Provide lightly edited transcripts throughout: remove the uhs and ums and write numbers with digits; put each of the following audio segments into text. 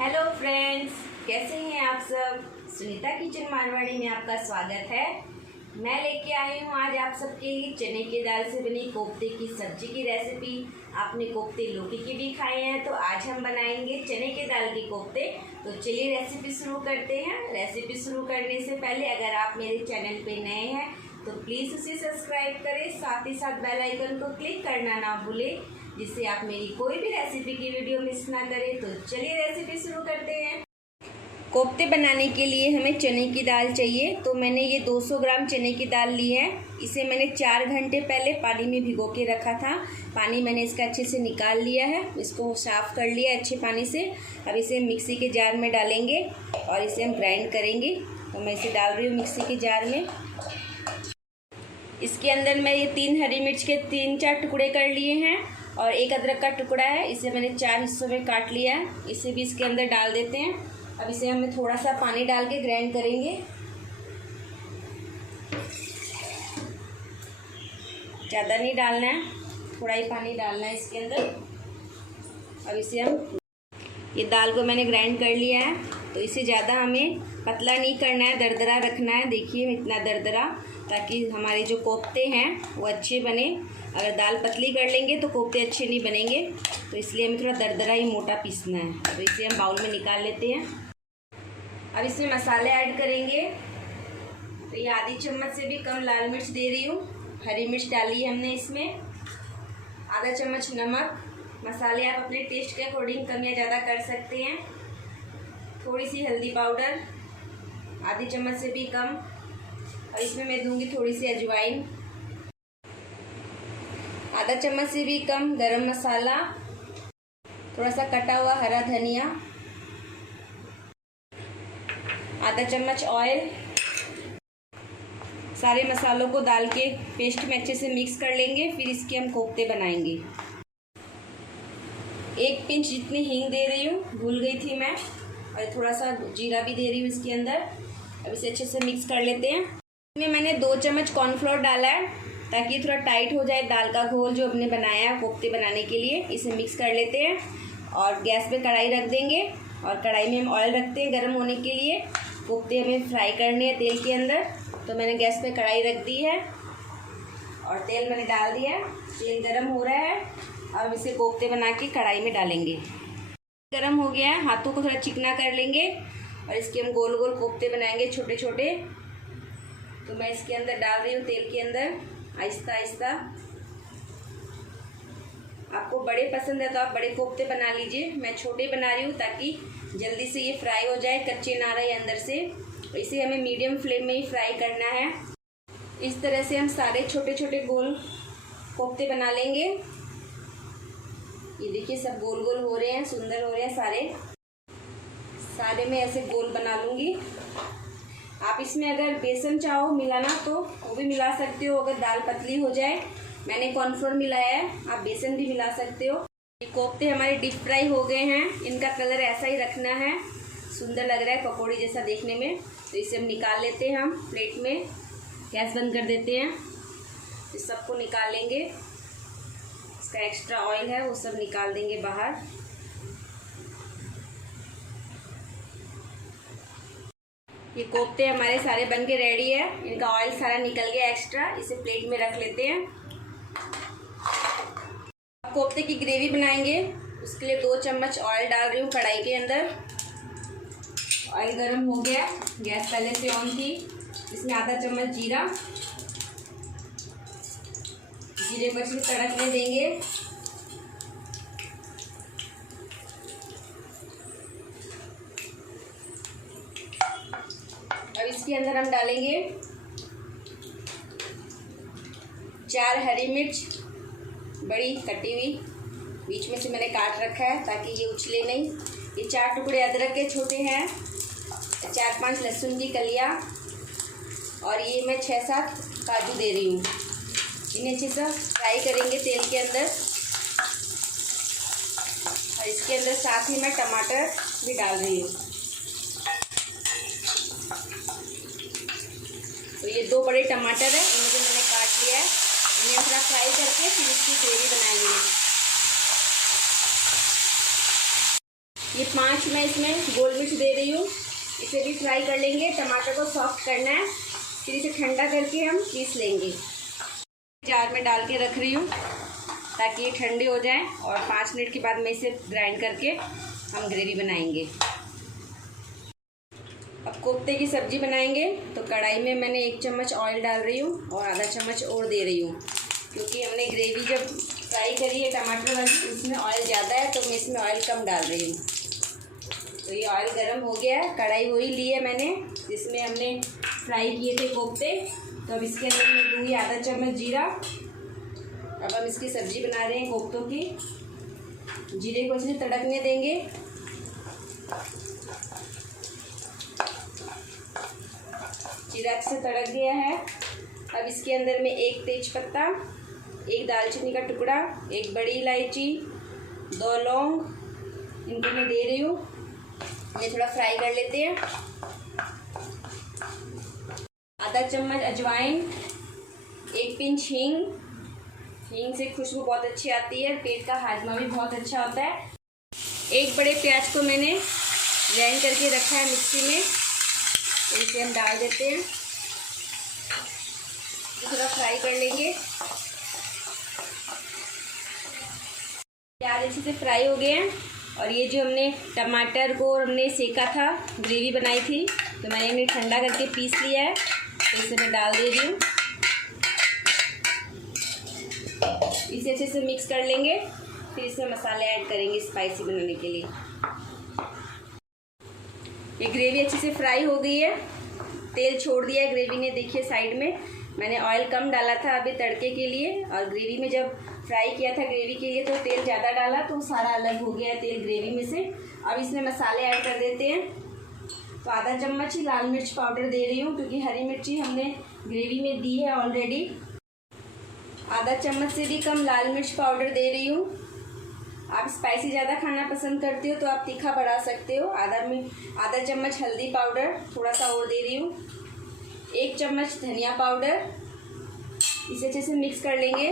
Hello friends, कैसे हैं आप सब। सुनीता किचन मारवाड़ी में आपका स्वागत है। मैं लेके आई हूँ आज आप सबके लिए चने की दाल से बनी कोफ्ते की सब्जी की रेसिपी। आपने कोफ्ते लौकी की भी खाए हैं, तो आज हम बनाएंगे चने की दाल के कोफ्ते। तो चलिए रेसिपी शुरू करते हैं। रेसिपी शुरू करने से पहले अगर आप मेरे चैनल पे नए हैं तो प्लीज़ उसे सब्सक्राइब करें, साथ ही साथ बेल आइकन को क्लिक करना ना भूलें, जिससे आप मेरी कोई भी रेसिपी की वीडियो मिस ना करें। तो चलिए रेसिपी शुरू करते हैं। कोफ्ते बनाने के लिए हमें चने की दाल चाहिए। तो मैंने ये 200 ग्राम चने की दाल ली है। इसे मैंने 4 घंटे पहले पानी में भिगो के रखा था। पानी मैंने इसका अच्छे से निकाल लिया है, इसको साफ़ कर लिया अच्छे पानी से। अब इसे मिक्सी के जार में डालेंगे और इसे हम ग्राइंड करेंगे। तो मैं इसे डाल रही हूँ मिक्सी के जार में। इसके अंदर मैं ये 3 हरी मिर्च के 3-4 टुकड़े कर लिए हैं और 1 अदरक का टुकड़ा है। इसे मैंने 4 हिस्सों में काट लिया है। इसे भी इसके अंदर डाल देते हैं। अब इसे हमें थोड़ा सा पानी डाल के ग्राइंड करेंगे। ज़्यादा नहीं डालना है, थोड़ा ही पानी डालना है इसके अंदर। अब इसे ये दाल को मैंने ग्राइंड कर लिया है। तो इसे ज़्यादा हमें पतला नहीं करना है, दरदरा रखना है। देखिए इतना दरदरा, ताकि हमारे जो कोफ्ते हैं वो अच्छे बने। अगर दाल पतली कर लेंगे तो कोफ्ते अच्छे नहीं बनेंगे, तो इसलिए हमें थोड़ा दरदरा ही मोटा पीसना है। तो इसे हम बाउल में निकाल लेते हैं। अब इसमें मसाले ऐड करेंगे। तो ये आधी चम्मच से भी कम लाल मिर्च दे रही हूँ। हरी मिर्च डाली है हमने इसमें। आधा चम्मच नमक। मसाले आप अपने टेस्ट के अकॉर्डिंग कम या ज़्यादा कर सकते हैं। थोड़ी सी हल्दी पाउडर, आधी चम्मच से भी कम। और इसमें मैं दूंगी थोड़ी सी अजवाइन। आधा चम्मच से भी कम गरम मसाला। थोड़ा सा कटा हुआ हरा धनिया। आधा चम्मच ऑयल। सारे मसालों को दाल के पेस्ट में अच्छे से मिक्स कर लेंगे, फिर इसके हम कोफ्ते बनाएंगे। 1 पिंच जितनी हींग दे रही हूँ, भूल गई थी मैं। और थोड़ा सा जीरा भी दे रही हूँ इसके अंदर। अब इसे अच्छे से मिक्स कर लेते हैं। इसमें मैंने 2 चम्मच कॉर्नफ्लोर डाला है, ताकि थोड़ा टाइट हो जाए दाल का घोल जो हमने बनाया है कोफ्ते बनाने के लिए। इसे मिक्स कर लेते हैं और गैस पे कढ़ाई रख देंगे। और कढ़ाई में हम ऑयल रखते हैं गर्म होने के लिए। कोफ्ते हमें फ्राई करने हैं तेल के अंदर। तो मैंने गैस पे कढ़ाई रख दी है और तेल मैंने डाल दिया है। तेल गर्म हो रहा है। अब इसे कोफ्ते बना के कढ़ाई में डालेंगे। गर्म हो गया है, हाथों को थोड़ा चिकना कर लेंगे और इसके हम गोल गोल कोफ्ते बनाएंगे, छोटे छोटे। तो मैं इसके अंदर डाल रही हूँ तेल के अंदर, आहिस्ता आहिस्ता। आपको बड़े पसंद है तो आप बड़े कोफ्ते बना लीजिए। मैं छोटे बना रही हूँ ताकि जल्दी से ये फ्राई हो जाए, कच्चे ना रहे अंदर से। इसे हमें मीडियम फ्लेम में ही फ्राई करना है। इस तरह से हम सारे छोटे छोटे गोल कोफ्ते बना लेंगे। ये देखिए सब गोल गोल हो रहे हैं, सुंदर हो रहे हैं सारे मैं ऐसे गोल बना लूँगी। आप इसमें अगर बेसन चाहो मिलाना तो वो भी मिला सकते हो, अगर दाल पतली हो जाए। मैंने कॉर्नफ्लोर मिलाया है, आप बेसन भी मिला सकते हो। ये कोफ्ते हमारे डीप फ्राई हो गए हैं। इनका कलर ऐसा ही रखना है, सुंदर लग रहा है पकौड़ी जैसा देखने में। तो इसे हम निकाल लेते हैं हम प्लेट में। गैस बंद कर देते हैं। इस सबको निकाल लेंगे। इसका एक्स्ट्रा ऑयल है वो सब निकाल देंगे बाहर। ये कोफ्ते हमारे सारे बन के रेडी है। इनका ऑयल सारा निकल गया एक्स्ट्रा। इसे प्लेट में रख लेते हैं। अब कोफ्ते की ग्रेवी बनाएंगे। उसके लिए 2 चम्मच ऑयल डाल रही हूँ कढ़ाई के अंदर। ऑयल गर्म हो गया, गैस पहले से ऑन थी। इसमें आधा चम्मच जीरा। जीरे को अच्छे से तड़कने देंगे। अब इसके अंदर हम डालेंगे 4 हरी मिर्च बड़ी कटी हुई, बीच में से मैंने काट रखा है ताकि ये उछले नहीं। ये 4 टुकड़े अदरक के छोटे हैं, 4-5 लहसुन की कलियाँ, और ये मैं 6-7 काजू दे रही हूँ। इन्हें अच्छे से फ्राई करेंगे तेल के अंदर। और इसके अंदर साथ ही मैं टमाटर भी डाल रही हूँ। तो ये 2 बड़े टमाटर हैं, इन्हें भी मैंने काट लिया है। इन्हें थोड़ा फ्राई करके फिर इसकी ग्रेवी बनाएंगे। ये 5 मैं इसमें गोल मिर्च दे रही हूँ। इसे भी फ्राई कर लेंगे। टमाटर को सॉफ्ट करना है, फिर इसे ठंडा करके हम पीस लेंगे। जार में डाल के रख रही हूँ ताकि ये ठंडे हो जाएं, और 5 मिनट के बाद मैं इसे ग्राइंड करके हम ग्रेवी बनाएंगे। अब कोफ्ते की सब्ज़ी बनाएंगे तो कढ़ाई में मैंने 1 चम्मच ऑयल डाल रही हूँ और आधा चम्मच और दे रही हूँ, क्योंकि हमने ग्रेवी जब फ्राई करी है टमाटर वाली उसमें ऑयल ज़्यादा है, तो मैं इसमें ऑयल कम डाल रही हूँ। तो ये ऑयल गर्म हो गया है। कढ़ाई वही ली है मैंने जिसमें हमने फ्राई किए थे कोफ्ते। तो अब इसके अंदर मैं दूँगी आधा चम्मच जीरा। अब हम इसकी सब्ज़ी बना रहे हैं कोफ्तों की। जीरे को अच्छे से तड़कने देंगे। जीरा अच्छे से तड़क गया है। अब इसके अंदर में 1 तेज़पत्ता, 1 दालचीनी का टुकड़ा, 1 बड़ी इलायची, 2 लौंग, इनको मैं दे रही हूँ। ये थोड़ा फ्राई कर लेते हैं। आधा चम्मच अजवाइन, 1 पिंच हींग। हींग से खुशबू बहुत अच्छी आती है, पेट का हाजमा भी बहुत अच्छा होता है। 1 बड़े प्याज को मैंने ग्राइंड करके रखा है मिक्सी में, तो इसे हम डाल देते हैं। थोड़ा फ्राई कर लेंगे। प्याज अच्छे से फ्राई हो गए हैं, और ये जो हमने टमाटर को हमने सेका था, ग्रेवी बनाई थी, तो मैंने इन्हें ठंडा करके पीस लिया है, तो इसे मैं डाल दे रही हूँ। इसे अच्छे से मिक्स कर लेंगे, फिर इसमें मसाले ऐड करेंगे स्पाइसी बनाने के लिए। ये ग्रेवी अच्छे से फ्राई हो गई है, तेल छोड़ दिया है ग्रेवी ने। देखिए साइड में मैंने ऑयल कम डाला था अभी तड़के के लिए, और ग्रेवी में जब फ्राई किया था ग्रेवी के लिए तो तेल ज़्यादा डाला, तो सारा अलग हो गया है तेल ग्रेवी में से। अब इसमें मसाले ऐड कर देते हैं। तो आधा चम्मच ही लाल मिर्च पाउडर दे रही हूँ, क्योंकि हरी मिर्ची हमने ग्रेवी में दी है ऑलरेडी। आधा चम्मच से भी कम लाल मिर्च पाउडर दे रही हूँ। आप स्पाइसी ज़्यादा खाना पसंद करते हो तो आप तीखा बढ़ा सकते हो। आधा चम्मच हल्दी पाउडर थोड़ा सा और दे रही हूँ। 1 चम्मच धनिया पाउडर। इसे अच्छे से मिक्स कर लेंगे।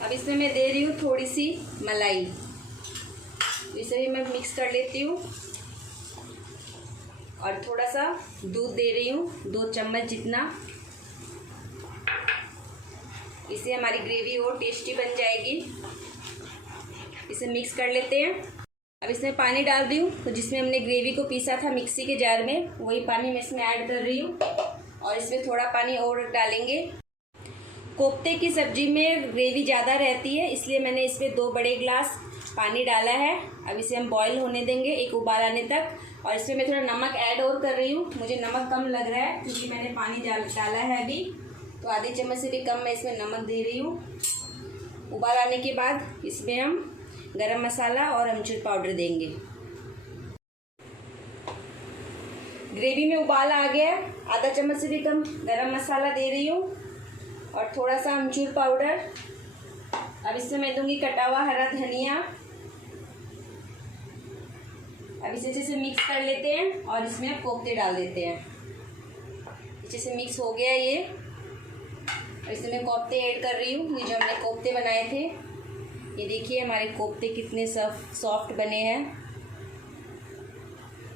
अब इसमें मैं दे रही हूँ थोड़ी सी मलाई। इसे भी मैं मिक्स कर लेती हूँ, और थोड़ा सा दूध दे रही हूँ, 2 चम्मच जितना। इससे हमारी ग्रेवी और टेस्टी बन जाएगी। इसे मिक्स कर लेते हैं। अब इसमें पानी डाल रही हूँ, तो जिसमें हमने ग्रेवी को पीसा था मिक्सी के जार में, वही पानी मैं इसमें ऐड कर रही हूँ, और इसमें थोड़ा पानी और डालेंगे। कोफ्ते की सब्ज़ी में ग्रेवी ज़्यादा रहती है, इसलिए मैंने इसमें 2 बड़े गिलास पानी डाला है। अब इसे हम बॉईल होने देंगे 1 उबाल आने तक, और इसमें मैं थोड़ा नमक ऐड और कर रही हूँ। मुझे नमक कम लग रहा है क्योंकि मैंने पानी डाला है अभी, तो आधी चम्मच से भी कम मैं इसमें नमक दे रही हूँ। उबाल आने के बाद इसमें हम गरम मसाला और अमचूर पाउडर देंगे। ग्रेवी में उबाल आ गया, आधा चम्मच से भी कम गरम मसाला दे रही हूँ और थोड़ा सा अमचूर पाउडर। अब इसमें मैं दूंगी कटा हुआ हरा धनिया। अब इसे अच्छे से मिक्स कर लेते हैं और इसमें अब कोफ्ते डाल देते हैं। अच्छे से मिक्स हो गया ये। अब इसमें मैं कोफ्ते ऐड कर रही हूँ। ये जो हमने कोफ्ते बनाए थे, ये देखिए हमारे कोफ्ते कितने सॉफ्ट बने हैं।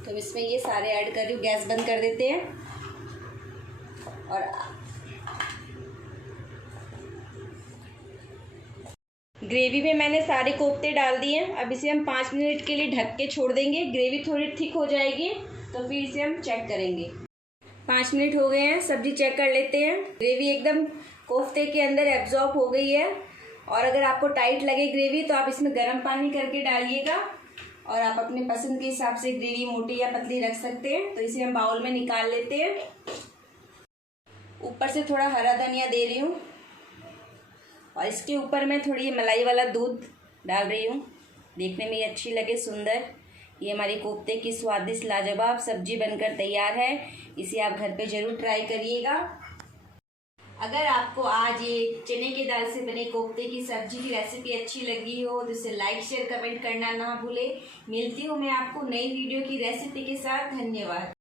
तो इसमें ये सारे ऐड कर रही हूँ। गैस बंद कर देते हैं और ग्रेवी में मैंने सारे कोफ्ते डाल दिए हैं। अब इसे हम 5 मिनट के लिए ढक के छोड़ देंगे। ग्रेवी थोड़ी थिक हो जाएगी तो फिर इसे हम चेक करेंगे। 5 मिनट हो गए हैं, सब्जी चेक कर लेते हैं। ग्रेवी एकदम कोफ्ते के अंदर एब्जॉर्ब हो गई है। और अगर आपको टाइट लगे ग्रेवी तो आप इसमें गर्म पानी करके डालिएगा और आप अपने पसंद के हिसाब से ग्रेवी मोटी या पतली रख सकते हैं। तो इसे हम बाउल में निकाल लेते हैं। ऊपर से थोड़ा हरा धनिया दे रही हूँ और इसके ऊपर मैं थोड़ी मलाई वाला दूध डाल रही हूँ, देखने में ये अच्छी लगे, सुंदर। ये हमारी कोफ्ते की स्वादिष्ट लाजवाब सब्जी बनकर तैयार है। इसे आप घर पे ज़रूर ट्राई करिएगा। अगर आपको आज ये चने की दाल से बने कोफ्ते की सब्जी की रेसिपी अच्छी लगी हो तो इसे लाइक शेयर कमेंट करना ना भूलें। मिलती हूँ मैं आपको नई वीडियो की रेसिपी के साथ। धन्यवाद।